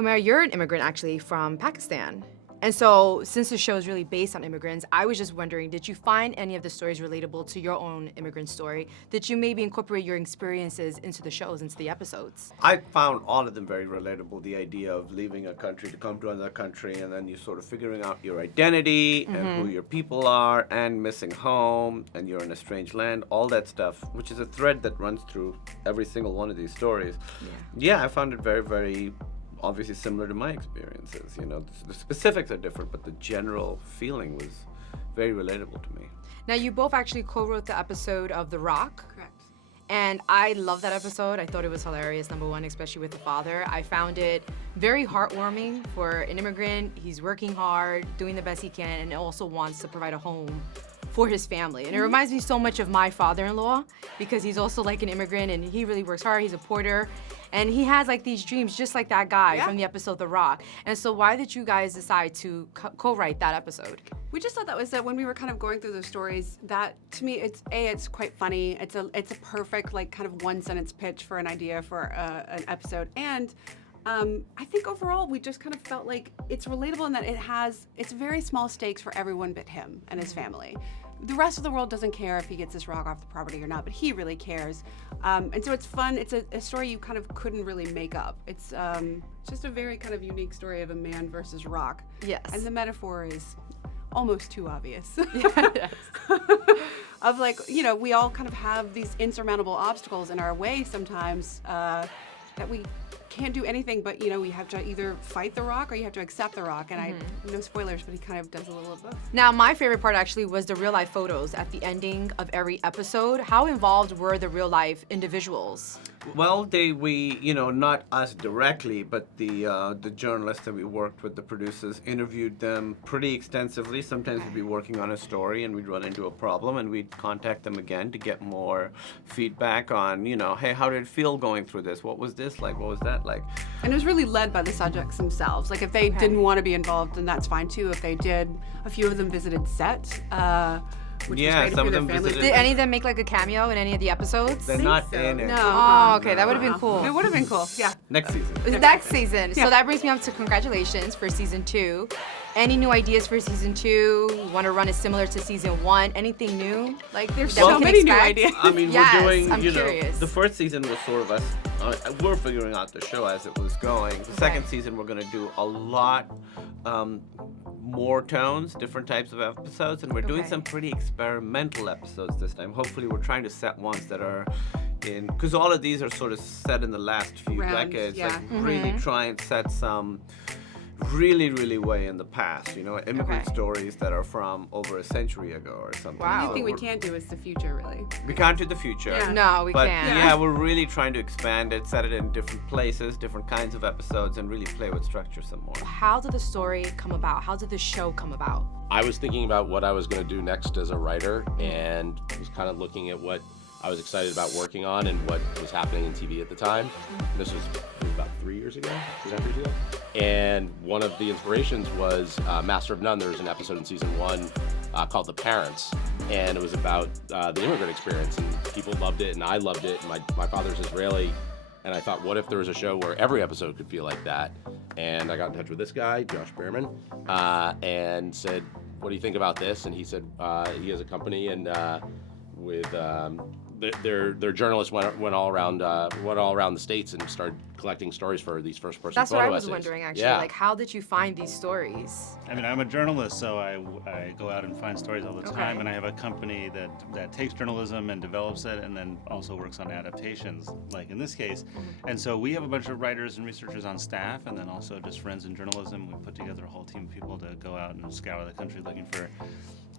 Kumail, you're an immigrant actually from Pakistan. And so, since the show is really based on immigrants, I was just wondering, did you find any of the stories relatable to your own immigrant story? Did you maybe incorporate your experiences into the shows, into the episodes? I found all of them very relatable. The idea of leaving a country to come to another country, and then you sort of figuring out your identity and who your people are, and missing home, and you're in a strange land, all that stuff, which is a thread that runs through every single one of these stories. Yeah, I found it very, very obviously similar to my experiences. You know, the specifics are different, but the general feeling was very relatable to me. Now, you both actually co-wrote the episode of The Rock. Correct. And I love that episode. I thought it was hilarious, number one, especially with the father. I found it very heartwarming for an immigrant. He's working hard, doing the best he can, and also wants to provide a home for his family. And it reminds me so much of my father-in-law, because he's also like an immigrant and he really works hard. He's a porter. And he has like these dreams just like that guy from the episode The Rock. And so why did you guys decide to co-write that episode? We just thought that when we were kind of going through the stories, that to me, it's quite funny. It's a perfect like kind of one sentence pitch for an idea for an episode. And I think overall we just kind of felt like it's relatable in that it's very small stakes for everyone but him and his family. The rest of the world doesn't care if he gets this rock off the property or not, but he really cares. And so it's fun. It's a story you kind of couldn't really make up. It's just a very kind of unique story of a man versus rock. Yes. And the metaphor is almost too obvious. Yes. Of like, you know, we all kind of have these insurmountable obstacles in our way sometimes that we can't do anything but, you know, we have to either fight the rock or you have to accept the rock. And no spoilers, but he kind of does a little of both. Now, my favorite part actually was the real life photos at the ending of every episode. How involved were the real life individuals? Well, not us directly, but the journalists that we worked with, the producers, interviewed them pretty extensively. Sometimes we'd be working on a story and we'd run into a problem and we'd contact them again to get more feedback on, you know, hey, how did it feel going through this? What was this like? What was that like? And it was really led by the subjects themselves. Like if they didn't want to be involved, then that's fine too. If they did, a few of them visited set. Which was great some of their them families. visited. Did any of them make like a cameo in any of the episodes? They're not in it. No. Oh, okay, that would have been cool. It would have been cool, yeah. Next season. Next season. Yeah. So that brings me up to congratulations for season 2. Any new ideas for season 2? Want to run it similar to season 1? Anything new? Like There's that we so can many new expect? ideas. I mean, Yes, we're doing, I'm you know, curious. the first season was sort of us, we're figuring out the show as it was going. The second season, we're going to do a lot more tones, different types of episodes, and we're doing some pretty experimental episodes this time. Hopefully, we're trying to set ones that are in, because all of these are sort of set in the last few decades. yeah. Like, really try and set some really, really way in the past, you know, immigrant stories that are from over a century ago or something. Wow. The So only thing we we're- can't do is the future, really. We can't do the future. Yeah. No, we But can't. yeah, we're really trying to expand it, set it in different places, different kinds of episodes, and really play with structure some more. How did the story come about? How did the show come about? I was thinking about what I was going to do next as a writer and was kind of looking at what I was excited about working on and what was happening in TV at the time. This was about 3 years ago, 2.5 years ago. And one of the inspirations was Master of None. There was an episode in season 1 called The Parents, and it was about the immigrant experience, and people loved it, and I loved it. My father's Israeli, and I thought, what if there was a show where every episode could feel like that? And I got in touch with this guy, Josh Behrman, and said, what do you think about this? And he said he has a company, and with their journalists went all around the states and started collecting stories for these first-person That's photo what I was essays. wondering, actually. Yeah. Like, how did you find these stories? I mean, I'm a journalist, so I go out and find stories all the time, and I have a company that takes journalism and develops it and then also works on adaptations, like in this case. And so we have a bunch of writers and researchers on staff, and then also just friends in journalism. We put together a whole team of people to go out and scour the country looking for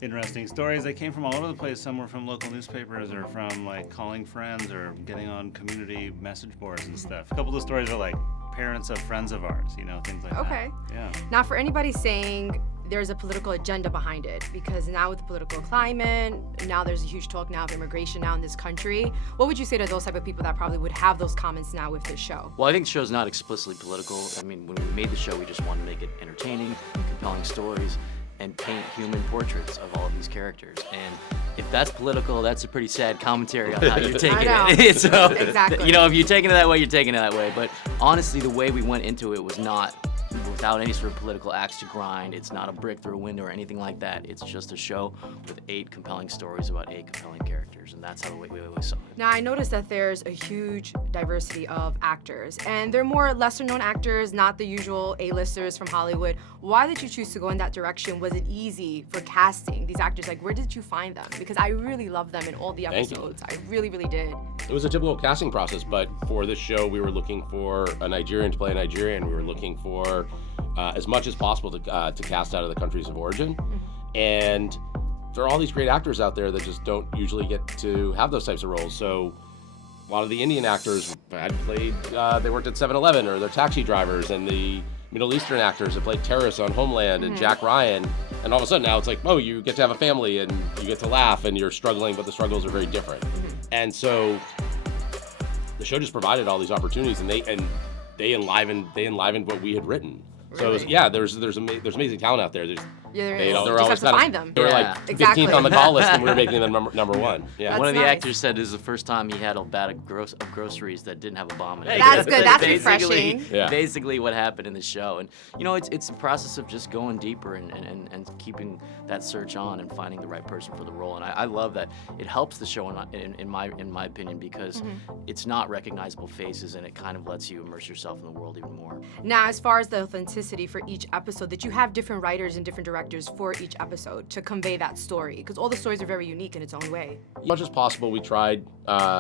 interesting stories. They came from all over the place. Some were from local newspapers or from like calling friends or getting on community message boards and stuff. A couple of the stories are like parents of friends of ours, you know, things like Okay. that. Yeah. Now, for anybody saying there's a political agenda behind it, because now with the political climate, now there's a huge talk now of immigration now in this country, what would you say to those type of people that probably would have those comments now with this show? Well, I think the show's not explicitly political. I mean, when we made the show, we just wanted to make it entertaining, compelling stories, and paint human portraits of all of these characters. And if that's political, that's a pretty sad commentary on how you're taking know. it. So, Exactly. you know, if you're taking it that way, you're taking it that way. But honestly, the way we went into it was not without any sort of political axe to grind. It's not a brick through a window or anything like that. It's just a show with 8 compelling stories about 8 compelling characters, and that's how we always saw it. Now, I noticed that there's a huge diversity of actors, and they're more lesser-known actors, not the usual A-listers from Hollywood. Why did you choose to go in that direction? Was it easy for casting these actors? Like, where did you find them? Because I really love them in all the Thank you. episodes. I really, really did. It was a typical casting process, but for this show, we were looking for a Nigerian to play a Nigerian. We were looking for as much as possible to cast out of the countries of origin. And there are all these great actors out there that just don't usually get to have those types of roles. So a lot of the Indian actors had played, they worked at 7-Eleven or they're taxi drivers, and the Middle Eastern actors that played terrorists on Homeland and Jack Ryan. And all of a sudden now it's like, oh, you get to have a family and you get to laugh and you're struggling, but the struggles are very different. And so the show just provided all these opportunities, and they enlivened what we had written. So it was, Really? yeah, there's amazing talent out there. Yeah, They, you know, you they're just always have to kind find of, them. they were Yeah. like Exactly. 15th on the call list, and we were making them number 1. Yeah. That's One of the nice. actors said this is the first time he had a bag of groceries that didn't have a bomb in it. That's good. That's basically, refreshing. Yeah. basically what happened in the show. And you know, it's a process of just going deeper and keeping that search on and finding the right person for the role. And I love that it helps the show in my opinion, because it's not recognizable faces, and it kind of lets you immerse yourself in the world even more. Now, as far as the authenticity for each episode, that you have different writers and different directors for each episode to convey that story, because all the stories are very unique in its own way. As much as possible, we tried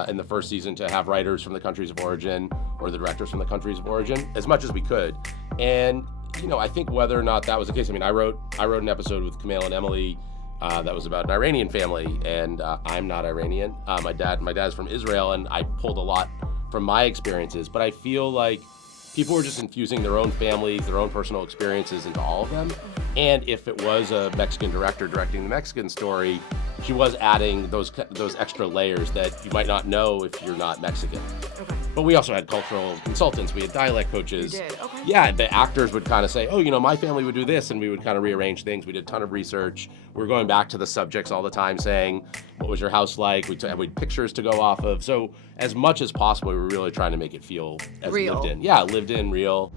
in the first season to have writers from the countries of origin or the directors from the countries of origin as much as we could. And you know, I think whether or not that was the case, I mean, I wrote an episode with Kumail and Emily that was about an Iranian family, and I'm not Iranian. My dad's from Israel, and I pulled a lot from my experiences. But I feel like people were just infusing their own families, their own personal experiences into all of them. And if it was a Mexican director directing the Mexican story, she was adding those extra layers that you might not know if you're not Mexican. Okay. But we also had cultural consultants, we had dialect coaches. You did, okay. Yeah, the actors would kind of say, oh, you know, my family would do this, and we would kind of rearrange things. We did a ton of research. We were going back to the subjects all the time saying, what was your house like? We had pictures to go off of. So as much as possible, we were really trying to make it feel as Real. lived in. Yeah, lived in, real.